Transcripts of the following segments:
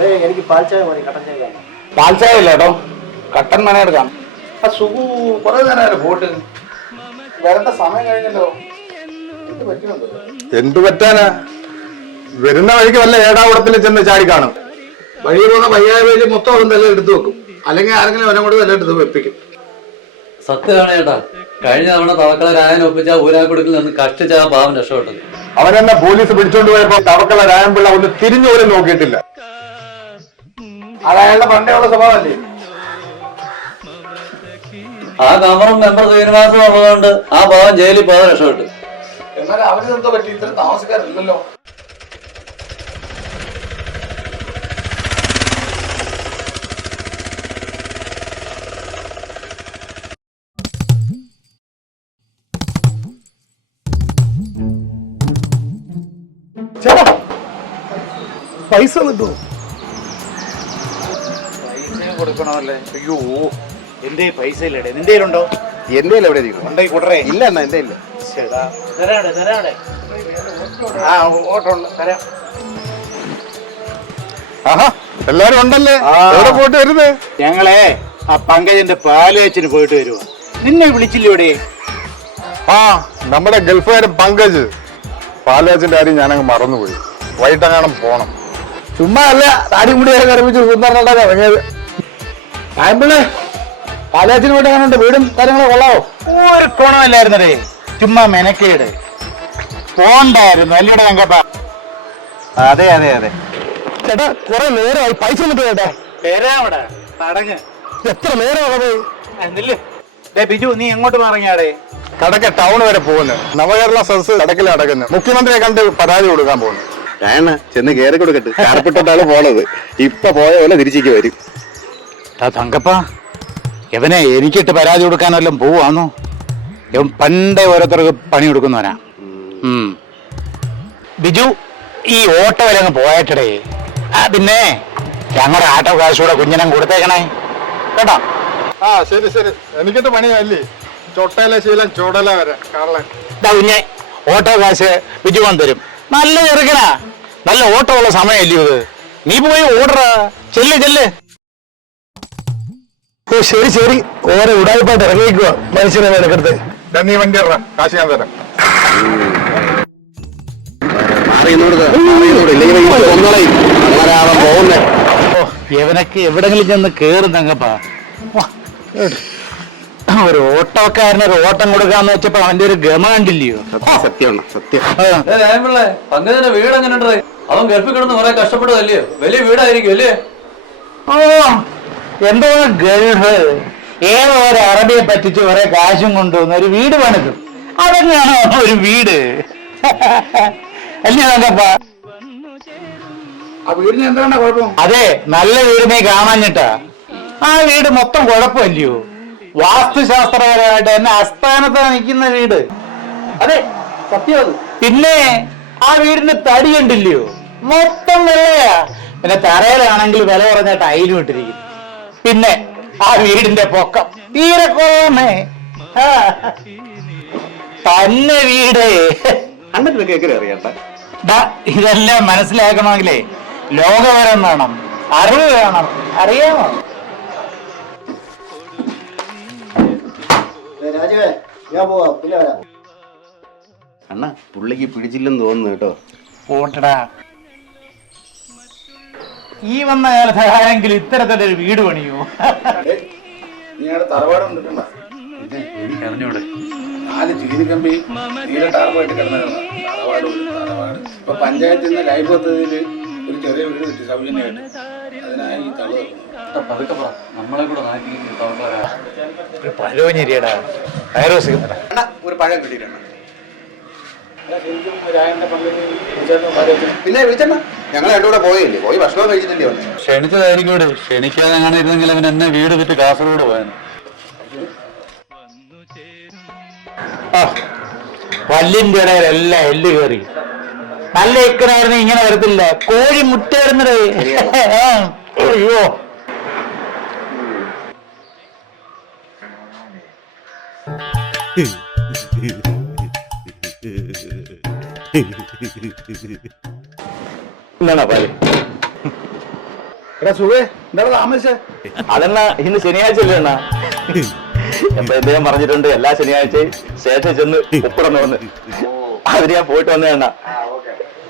പാൽച്ചായ മതി കട്ടൻ ചായ വേണം. പാൽച്ചായ ഇല്ല കേട്ടോ. കട്ടൻ എടുക്കാം. ആ സുഖു കുറെ നേരം പോട്ട് വരേണ്ട സമയം കഴിഞ്ഞല്ലോ. എന്ത് പറ്റാനാ? വരുന്ന വഴിക്ക് വല്ല ഏടാകുടത്തിൽ ചെന്ന് ചാടി കാണും. വഴി പോകുന്ന വയ്യായ വേലി മൊത്തം അവൻ തന്നെ എടുത്തു വെക്കും. അല്ലെങ്കിൽ ആരെങ്കിലും അവനെ കൂടെ വല്ല എടുത്ത് വെപ്പിക്കും. സത്യമാണ് ചേട്ടാ. കഴിഞ്ഞ തവണ തവക്കള രായൻ ഒപ്പിച്ച ഊരാക്കുടുക്കിൽ നിന്ന് കഷ്ടിച്ച ആ പാവം രക്ഷപ്പെട്ടത് അവനെന്നെ പോലീസ് പിടിച്ചോണ്ട് പോയപ്പോ തവക്കല രായൻപിള്ള ഒന്ന് തിരിഞ്ഞു പോലും നോക്കിയിട്ടില്ല. അത് അയാളുടെ പണ്ടേയുള്ള സ്വഭാവമല്ലേ? ആ കമറും മെമ്പർ ശ്രീനിവാസം ഉള്ളതുകൊണ്ട് ആ പാവം ജയിലിൽ പോകാൻ രക്ഷപ്പെട്ടു. എന്നാൽ അവന് എന്താ പറ്റി? ഇത്ര താമസക്കാരില്ലല്ലോ. ചേട്ടാ പൈസ കിട്ടുമോ കൊടുക്കണമല്ലേ? അയ്യോ എന്റെ പൈസ ഇല്ലടേ നിന്റെ കയ്യിലുണ്ടോ? എന്റെ എവിടെ ഇരിക്കുന്നു? ഉണ്ടെങ്കിൽ കൂട്ടറേ ഇല്ല എന്നാ എന്റെ ഇല്ല ചേട്ടാ തരാടെ തരാടെ. ആ ഓട്ടോ തരാം. ആഹാ എല്ലാരും ഉണ്ടല്ലേ? എവിടെ പോയിട്ട് വരുന്നത് ഞങ്ങളെ ആ പങ്കജന്റെ പാൽ വെച്ചിന് പോയിട്ട് വരുവാ? നിന്നെ വിളിച്ചില്ലേ ആ നമ്മുടെ ഗൾഫുകാരൻ പങ്കജ്. പാലാച്ചിന്റെ കാര്യം ഞാനങ്ങ് മറന്നുപോയി. വൈകിട്ടങ്ങാനും പോണം. ചുമ്മാ അല്ല താടി മുടി കറപ്പിച്ച് സുന്ദരനുണ്ടാകാൻ ഇറങ്ങിയത്. ആയമ്പിള്ളേ പാലാച്ചിന് പോയിട്ട് എങ്ങനെയുണ്ട് വീടും കാര്യങ്ങളും കൊള്ളാവോ? ഒരു ഗുണമില്ലായിരുന്നടേ ചുമ്മാ മെനക്കേട്. പോണ്ടായിരുന്നു. അല്ലയുടെ ഞങ്ങപ്പ അതെ അതെ അതെ. ചേട്ടാ കുറെ നേരമായി. പൈസ ഒന്നും ചേട്ടാ. പേരാവിടെ നടങ്ങ് എത്ര നേരമാണ് എന്നില്ലേ ഡേ ബിജു നീ എങ്ങോട്ട് മറങ്ങിയാടേ കടക്ക ടൗൺ വരെ പോകുന്നു. നവകേരള സദസ് കടക്കിൽ അടക്കുന്നു മുഖ്യമന്ത്രിയെ കണ്ട് പരാതി കൊടുക്കാൻ പോകുന്നു. ഞാൻ ചെന്ന് കയറി കൊടുക്കട്ടെ. കാർപ്പിട്ടിട്ടാണ് പോണത്. ഇപ്പൊ പോയ പോലെ തിരിച്ചേക്ക് വരും. തങ്കപ്പ ഇവനെ എനിക്കിട്ട് പരാതി കൊടുക്കാനെല്ലാം പോവാന്നോ? ഇവൻ പണ്ടേ ഓരോരുത്തർക്ക് പണി കൊടുക്കുന്നവനാ. ബിജു ഈ ഓട്ടോ അങ്ങ് പോയട്ടടേ ആ പിന്നെ ഞങ്ങളുടെ ആട്ടോ കാശൂടെ കുഞ്ഞിനെ കൊടുത്തേക്കണേ. കേട്ടോ? ആ ശരി ശരി. എനിക്കിട്ട് പണിയല്ലേ ചൊട്ടയിലെ ശീല ചുടല വരെ കാണാൻ കുഞ്ഞെ ഓട്ടോ കാശ് ബിജു വന്ന് തരും. നല്ല ചെറുക്കനാ. നല്ല ഓട്ടോ ഉള്ള സമയമല്ലേ ഇത്. നീ പോയി ഓർഡർ ചെല്ല് ചെല്ല്. ഓ ശരി ശരി. ഓരോ ഉടായ്പായിട്ട് ഇറങ്ങിക്കുക മനുഷ്യനെ എടുക്കരുത് ഡന്നി വണ്ടി ഇറങ്ങാം. കാശ് ഞാൻ തരാം. ഓ ഇവനൊക്കെ എവിടെങ്കിലും ചെന്ന് കേറും തങ്കപ്പാ. വാ, എട്. ഒരു ഓട്ടോക്കാരന് ഒരു ഓട്ടം കൊടുക്കാന്ന് വെച്ചപ്പോ അവന്റെ ഒരു ഗമ കണ്ടില്ലയോ? സത്യമാണ് സത്യം. പങ്കജിന്റെ വീട് എങ്ങനെ അവൻ ഗൾഫിൽ കിടന്ന് കുറെ കഷ്ടപ്പെട്ടതല്ലയോ വലിയ വീടായിരിക്കും അല്ലേ? ഓ. എന്തോ ഗൾഫ്? ഏതോ ഒരു അറബിയെ പറ്റിച്ച് കുറെ കാശും കൊണ്ടുവന്ന് ഒരു വീട് പണിതും. അതെങ്ങനെയാണോ ഒരു വീട്? അല്ലേ തങ്കപ്പാ അതെ നല്ല വീടിനെ കാണാഞ്ഞിട്ടാ. ആ വീട് മൊത്തം കുഴപ്പമില്ലയോ? വാസ്തുശാസ്ത്രപരമായിട്ട് എന്നെ അസ്ഥാനത്താണ് നിൽക്കുന്ന വീട്. അതെ സത്യം പിന്നെ ആ വീടിന് തടി കണ്ടില്ലയോ? മൊത്തം വെള്ളയാ. പിന്നെ തറയിലാണെങ്കിൽ വില കുറഞ്ഞ ടൈലും ഇട്ടിരിക്കുന്നു. പിന്നെ ആ വീടിന്റെ പൊക്കം. തീരെ കുറവേ തന്നെ വീട്. അണ്ണത്തിന് കേക്കറി അറിയാട്ട. ദാ, ഇതെല്ലാം മനസ്സിലാക്കണമെങ്കിലേ ലോകവരം വേണം? അറിവ് വേണം. അറിയാമോ? രാജുവേ ഞാൻ പോവാ. പിന്നെ വരാം. അണ്ണ പുള്ളിക്ക് പിടിച്ചില്ലെന്ന് തോന്നുന്നു കേട്ടോ. പോട്ടടാ. ഈ വന്ന കാലത്ത് ആരെങ്കിലും ഇത്തരത്തിലൊരു വീട് പണിയോ? തറവാട് കണ്ടിട്ടുണ്ടോ അറിഞ്ഞൂടെ നാല് ചീനിക്കമ്പി തീരെ ടാർപ്പായിട്ട് കിടന്നതാണ് തറവാട് ഒരു തറവാട്. ഇപ്പൊ പഞ്ചായത്തിൽ നിന്ന് ലൈഫ് പദ്ധതിയിൽ ഒരു ചെറിയ വീട് കിട്ടി സൗജന്യമായിട്ട്. അതിനായി ഈ തള്ളു നമ്മളെ കൂടെ ഒരു പഴവഞ്ഞിരിയടാ. അണ്ണ ഒരു പഴം കിട്ടിയിട്ടുണ്ട്. പിന്നെ വിളിച്ചെണ്ണ ഞങ്ങൾ രണ്ടും കൂടെ പോയില്ലേ? പോയി ഭക്ഷണം കഴിച്ചിട്ടില്ലേ വന്നെ ക്ഷണിച്ചതായിരിക്കും ഇവിടെ. ക്ഷണിക്കാതെ അങ്ങനെ ഇരുന്നെങ്കിൽ അവൻ എന്നെ വീട് വിറ്റ് കാസർഗോഡ് പോയാന്. ആ, പല്ലിന്റെ ഇടയിൽ എല്ലാം എല്ല് കയറി. നല്ല ഇക്കനായിരുന്നു ഇങ്ങനെ വരത്തില്ല. കോഴി മുട്ട അയ്യോ അയ്യോ. എന്നാ പാൽ? എടാ സുഖേ എന്താ താമസിച്ചേ? അതെന്നാ ഇന്ന് ശനിയാഴ്ച അല്ലേ അണ്ണാ അദ്ദേഹം പറഞ്ഞിട്ടുണ്ട് എല്ലാ ശനിയാഴ്ചയും ശേഷം ചെന്ന് ഒപ്പിടന്ന് വന്ന് അതിന് ഞാൻ പോയിട്ട് വന്നേണ്ണ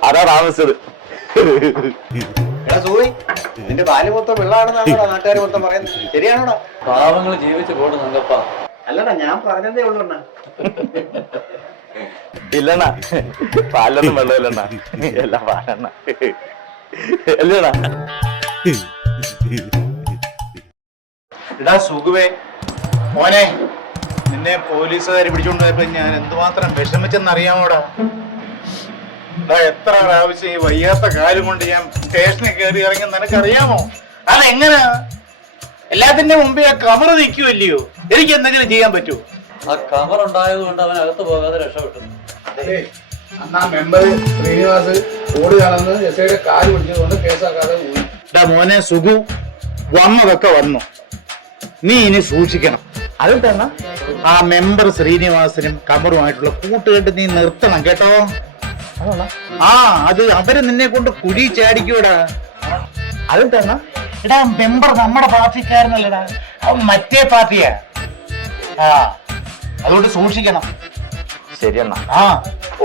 അതാ താമസിച്ചത്. നിന്റെ ബാല്യം മൊത്തം വെള്ളമാണെന്നാണോ നാട്ടുകാർ മൊത്തം പറയുന്നത്? ശരിയാണോടാ? പാവങ്ങൾ ജീവിച്ചു പോകണം അല്ലടാ ഞാൻ പറഞ്ഞതേ ഉള്ളൂ അണ്ണാ. ഇല്ലണ്ണ. പാലൊന്നും വെള്ളമില്ലണ്ണ എല്ലാം പാലണ്ണ. അല്ലേണ്ണ എടാ സുഖുവേ മോനെ നിന്നെ പോലീസുകാർ പിടിച്ചുകൊണ്ടുപോയപ്പോ പോയപ്പോ ഞാൻ എന്തുമാത്രം വിഷമിച്ചെന്ന് അറിയാമോടാ. എടാ എത്ര പ്രാവശ്യം ഈ വയ്യാത്ത കാര്യം കൊണ്ട് ഞാൻ സ്റ്റേഷനിൽ കയറി ഇറങ്ങി നിനക്കറിയാമോ? അതെങ്ങനാ? എല്ലാത്തിന്റെ മുമ്പേ ആ കവറ് നിൽക്കുമല്ലയോ എനിക്ക് എന്തെങ്കിലും ചെയ്യാൻ പറ്റുമോ? ആ കവർ ഉണ്ടായത് കൊണ്ട് അവൻ അകത്ത് പോകാതെ രക്ഷപ്പെട്ടു. അന്ന് മെമ്പർ ശ്രീനിവാസ് ഓടി നടന്ന് എസ് ഐയുടെ കാൽ പിടിച്ചതുകൊണ്ട് കേസാക്കാതെ എടാ മോനെ സുഖു. വന്നതൊക്കെ വന്നു. നീ ഇനി സൂക്ഷിക്കണം. അതെന്താണ് ആ മെമ്പർ ശ്രീനിവാസനും കമറുമായിട്ടുള്ള കൂട്ടുകെട്ട് നീ നിർത്തണം കേട്ടോ? ആ അത് അവർ നിന്നെ കൊണ്ട് കുഴി ചാടിക്കൂടാ അതെന്താണ് എടാ മെമ്പർ നമ്മുടെ പാർട്ടിക്കാരനല്ലടാ. അവൻ മറ്റേ പാർട്ടിയാ. ആ. അതുകൊണ്ട് സൂക്ഷിക്കണം. ശരിയെന്നാ ആ.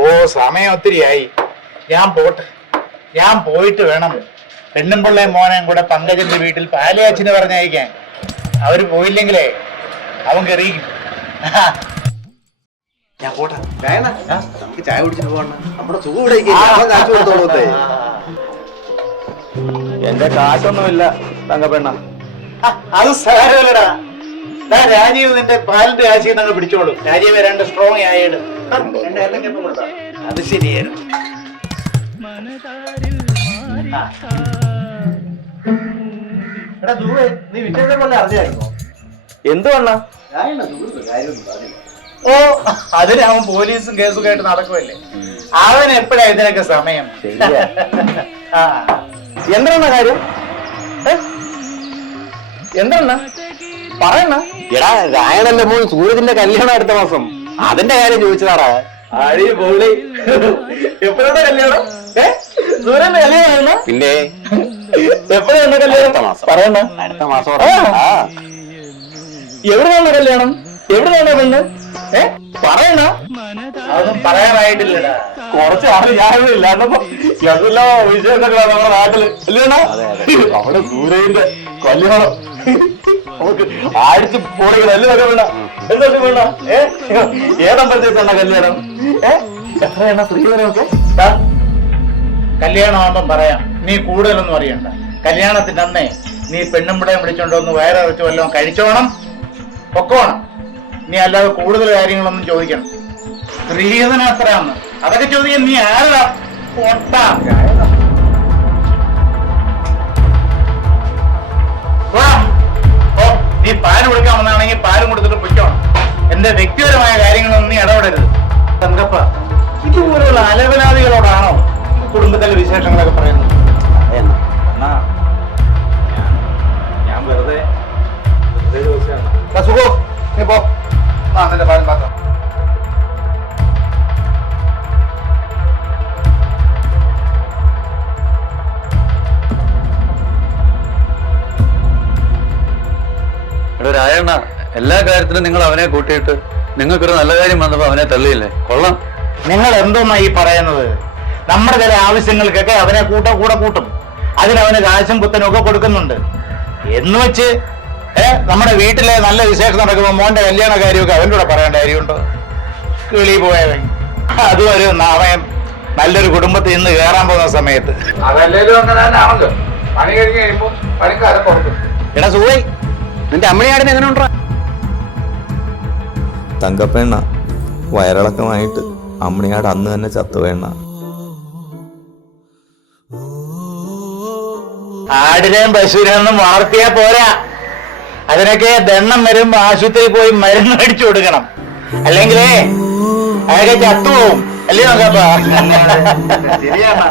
ഓ സമയം ഒത്തിരിയായി. ഞാൻ പോട്ടെ. ഞാൻ പോയിട്ട് വേണം. പെണ്ണും പിള്ളയും മോനെയും കൂടെ പങ്കജന്റെ വീട്ടിൽ പാലയാച്ചിന് പറഞ്ഞയക്കാൻ. അവർ പോയില്ലെങ്കിലേ അവൻ കറിയിക്കും ഞാൻ പോട്ടെ. രായണ്ണ നമുക്ക് ചായ കുടിച്ചിട്ട് പോകണം നമ്മുടെ സുഖം ഇവിടെ എന്റെ കാശൊന്നുമില്ല തങ്കപ്പെണ്ണ. അത് സാരമില്ലടാ രാജീവ് നിന്റെ പാലിന്റെ ആശയം നിങ്ങൾ പിടിച്ചോളൂ. രാജീവ് വരാണ്ട് സ്ട്രോങ് ആയിട്ട് അത് ശരിയായിരുന്നു. നീ പോലെ അറിഞ്ഞായിരുന്നോ? ഓ അതിന് അവൻ പോലീസും കേസും ആയിട്ട് നടക്കുമല്ലേ അവൻ എപ്പോഴാ ഇതിനൊക്കെ സമയം? എന്താണ് കാര്യം? എന്താണ് പറയണ? എടാ രായണന്റെ മോൻ സൂരജിന്റെ കല്യാണം അടുത്ത മാസം. അതിന്റെ കാര്യം ചോദിച്ചതാടാ. അടി പൊളി. എപ്പോഴാണ് കല്യാണം? ഏ? സൂര്യന്റെ കല്യാണം പിന്നെ? എപ്പോഴാണ് കല്യാണം? അടുത്ത മാസം. പറയണ? അടുത്ത മാസം. എവിടെയാണ് കല്യാണം? എവിടെയാണ് പെണ്ണ്? ഏ? പറയണ? അതൊന്നും പറയാനായിട്ടില്ലടാ കുറച്ച് ആൾ ഞാനും ഇല്ലാണ്ടപ്പോ എന്തെല്ലോ വിഷയങ്ങളാണ് നമ്മുടെ നാട്ടിൽ. അല്ലേണ അവിടെ സൂര്യന്റെ കല്യാണം. കല്യാണം? പറയാം. നീ കൂടുതലൊന്നും അറിയണ്ട. കല്യാണത്തിന്റെ അന്നേ നീ പെണ്ണും പിടയും വിളിച്ചോണ്ട് ഒന്ന് വയറിറച്ച് വല്ലതും കഴിച്ചോണം. പൊക്കോണം. നീ അല്ലാതെ കൂടുതൽ കാര്യങ്ങളൊന്നും ചോദിക്കണം. സ്ത്രീധനം അതൊക്കെ ചോദിക്കാൻ നീ ആരാ? പൊട്ടാ. എന്റെ വ്യക്തിപരമായ കാര്യങ്ങളൊന്നും നീ ഇടപെടരുത്. തങ്കപ്പ ഇതുപോലുള്ള അലവനാദികളോടാണോ കുടുംബത്തിലെ വിശേഷങ്ങളൊക്കെ പറയുന്നത്? ഞാൻ വെറുതെ വെറുതെ ദിവസമാണ് സുഖോ നീ പോ. ആ നിന്റെ പാലും പാത്രം എല്ലാ കാര്യത്തിലും നിങ്ങൾ അവനെ കൂട്ടിയിട്ട് നിങ്ങൾക്കൊരു നല്ല കാര്യം വന്നപ്പോ അവനെ തള്ളിയില്ലേ? കൊള്ളാം. നിങ്ങൾ എന്തോന്നാ ഈ പറയുന്നത്? നമ്മുടെ ചില ആവശ്യങ്ങൾക്കൊക്കെ അവനെ കൂട്ട കൂടെ കൂട്ടും. അതിനവന് കാശും പുത്തനും ഒക്കെ കൊടുക്കുന്നുണ്ട്. എന്ന് വെച്ച് ഏ നമ്മുടെ വീട്ടിലെ നല്ല വിശേഷം നടക്കുമ്പോൾ മോന്റെ കല്യാണ കാര്യമൊക്കെ അവന്റെ കൂടെ പറയേണ്ട കാര്യമുണ്ടോ? കിളി പോയവൻ. അതും ഒരു നാമയം നല്ലൊരു കുടുംബത്തിൽ നിന്ന് കയറാൻ പോകുന്ന സമയത്ത്. എടാ സുഖൈ നിന്റെ അമ്മയാടിന് എങ്ങനെ ഉണ്ടാ തങ്കപ്പെണ്ണ വയറിളക്കമായിട്ട് അമ്മിണിയാട് അന്ന് തന്നെ ചത്തുവേണ്ണ ആടിനെയും പശുവിനെയൊന്നും വളർത്തിയാ പോരാ. അതിനൊക്കെ ദണ്ണം വരുമ്പോ ആശുപത്രിയിൽ പോയി മരുന്ന് മേടിച്ചു കൊടുക്കണം. അല്ലെങ്കിലേ അതൊക്കെ ചത്തുപോകും. അല്ലേ നോക്കപ്പാ? ശരിയാണ്.